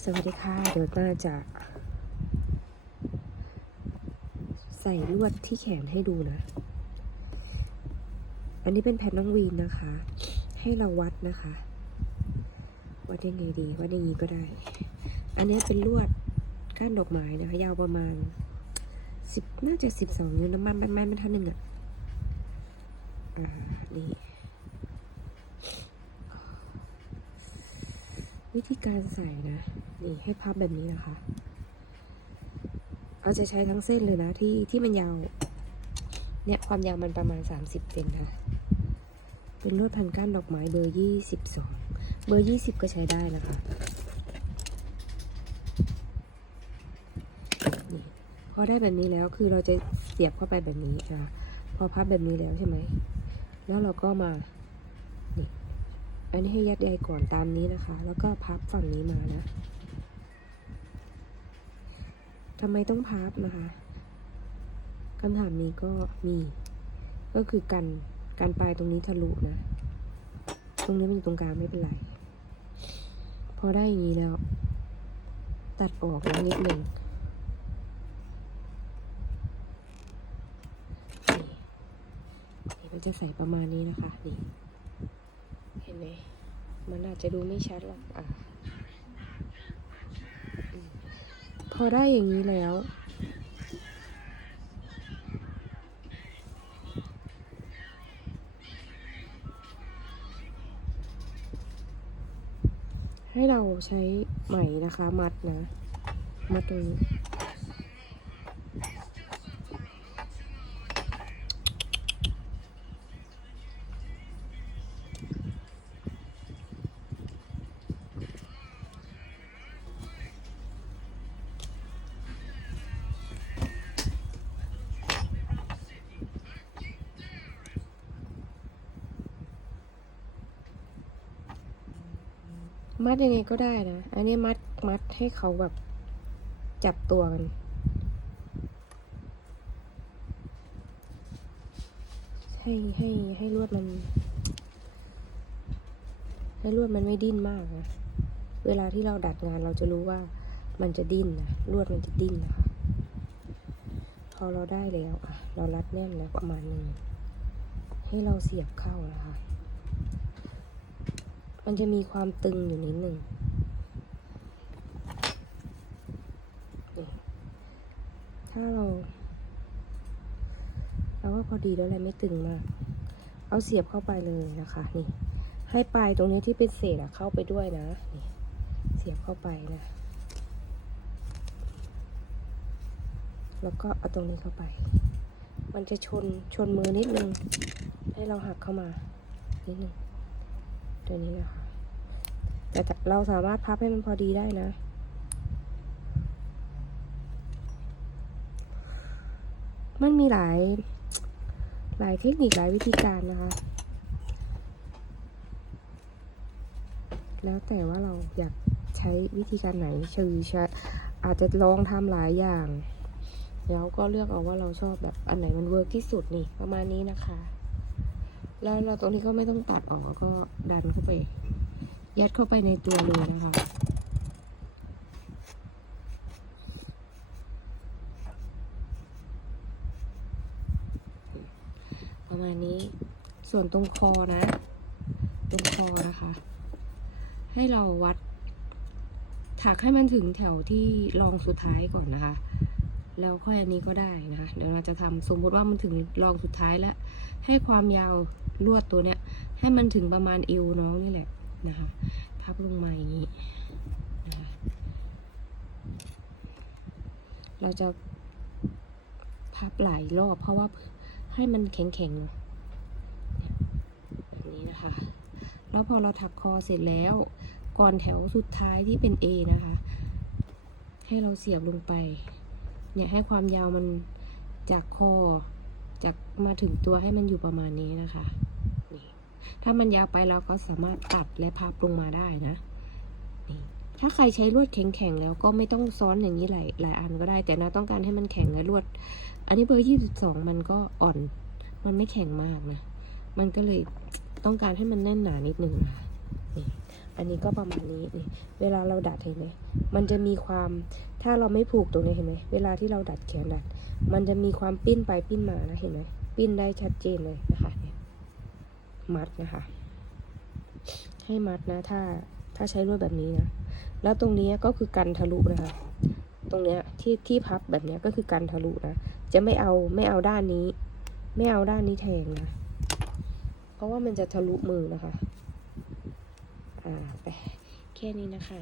สวัสดีค่ะ เดี๋ยวน่าจะ ใส่ลวดที่แขนให้ดูนะ อันนี้เป็นแผ่นน้องวีนนะคะ ให้เราวัดนะคะ วัดยังไงดี วัดอย่างนี้ก็ได้ อันนี้เป็นลวดก้านดอกไม้นะคะ ยาวประมาณสิบน่าจะสิบสองนิ้วน้ำมันมันมันมันเท่านึงอะอ่า นี่ วิธีการใส่นะนี่ให้พับแบบนี้นะคะ เราจะใช้ทั้งเส้นเลยนะที่ที่มันยาว เนี่ยความยาวมันประมาณ 30เซนค่ะ เป็นลวดพันก้านดอกไม้เบอร์ 22 เบอร์ 20 ก็ใช้ได้นะคะนี่พอได้แบบนี้แล้วคือเราจะเสียบเข้าไปแบบนี้นะคะพอพับแบบนี้แล้วใช่ไหม แล้วเราก็มา อันนี้ให้ยัดใยก่อนตามนี้นะคะ แล้วก็พับฝั่งนี้มานะทำไมต้องพับนะคะคำถามนี้ก็มี ก็คือกันกันปลายตรงนี้ทะลุนะ ตรงนี้มันอยู่ตรงกลางไม่เป็นไร พอได้อย่างนี้แล้ว ตัดออกแล้วนิดหนึ่งนี่นี่มันจะใส่ประมาณนี้นะคะ นี่ ห็นไหมมันอาจจะดูไม่ชัดหรอกอะพอได้อย่างนี้แล้ว ให้เราใช้ไหมนะคะ มัดนะ มัดตรงนี้ มัดยังไงก็ได้นะ อันนี้มัดมัดให้เขาแบบจับตัวกัน ให้ให้ให้ลวดมัน ให้ลวดมันไม่ดิ้นมากนะ เวลาที่เราดัดงานเราจะรู้ว่ามันจะดิ้นนะลวดมันจะดิ้นนะคะพอเราได้แล้วอะ เรารัดแน่นแล้วประมาณนึงให้เราเสียบเข้านะคะ มันจะมีความตึงอยู่นิดหนึ่งถ้าเราเราว่าพอดีแล้วแหละไม่ตึงมาก เอาเสียบเข้าไปเลยนะคะนี่ ให้ปลายตรงนี้ที่เป็นเศษอะเข้าไปด้วยนะนี่เสียบเข้าไปนะ แล้วก็เอาตรงนี้เข้าไป มันจะชนชนมือนิดนึง ให้เราหักเข้ามานิดนึง ตัวนี้นะคะ แต่เราสามารถพับให้มันพอดีได้นะ มันมีหลาย หลายเทคนิคหลายวิธีการนะคะ แล้วแต่ว่าเราอยากใช้วิธีการไหนคือช้อาจจะลองทำหลายอย่าง แล้วก็เลือกเอาว่าเราชอบแบบอันไหนมันเวิร์กที่สุดนี่ประมาณนี้นะคะ แล้วเราตรงนี้ก็ไม่ต้องตัดออกแล้วก็ดันเข้าไป ยัดเข้าไปในตัวเลยนะคะประมาณนี้ส่วนตรงคอนะ ตรงคอนะคะ ให้เราวัด ถักให้มันถึงแถวที่รองสุดท้ายก่อนนะคะ แล้วค่อยอันนี้ก็ได้นะคะ เดี๋ยวเราจะทำสมมติว่ามันถึงรองสุดท้ายแล้ว ให้ความยาว ลวดตัวเนี้ย ให้มันถึงประมาณเอวน้องนี่แหละนะคะพับลงมาอย่างนี้นะคะเราจะพับหลายรอบเพราะว่าให้มันแข็งๆแบบนี้นะคะ แล้วพอเราถักคอเสร็จแล้วก่อนแถวสุดท้ายที่เป็น A นะคะ ให้เราเสียบลงไป เนี่ยให้ความยาวมันจากคอจากมาถึงตัวให้มันอยู่ประมาณนี้นะคะ ถ้ามันยาวไปเราก็สามารถตัดและพับลงมาได้นะถ้าใครใช้ลวดแข็งๆแล้วก็ไม่ต้องซ้อนอย่างนี้หลายหลายอันก็ได้ แต่นาต้องการให้มันแข็งและลวด อันนี้เบอร์ยี่สิบสองมันก็อ่อน มันไม่แข็งมากนะ มันก็เลยต้องการให้มันแน่นหนานิดนึงนะคะอันนี้ก็ประมาณนี้นี่เวลาเราดัดเห็นไหมมันจะมีความ ถ้าเราไม่ผูกตรงนี้เห็นไหมเวลาที่เราดัดแขนดัด มันจะมีความปิ้นไปปิ้นมานะเห็นไหมปิ้นได้ชัดเจนเลยนะคะ มัดนะคะ ให้มัดนะ ถ้าถ้าใช้ลวดแบบนี้นะแล้วตรงนี้ก็คือกันทะลุนะคะ ตรงเนี้ยที่ที่พับแบบเนี้ยก็คือกันทะลุนะจะไม่เอาไม่เอาด้านนี้ ไม่เอาด้านนี้แทงนะเพราะว่ามันจะทะลุมือนะคะ อ่าไปแค่นี้นะคะ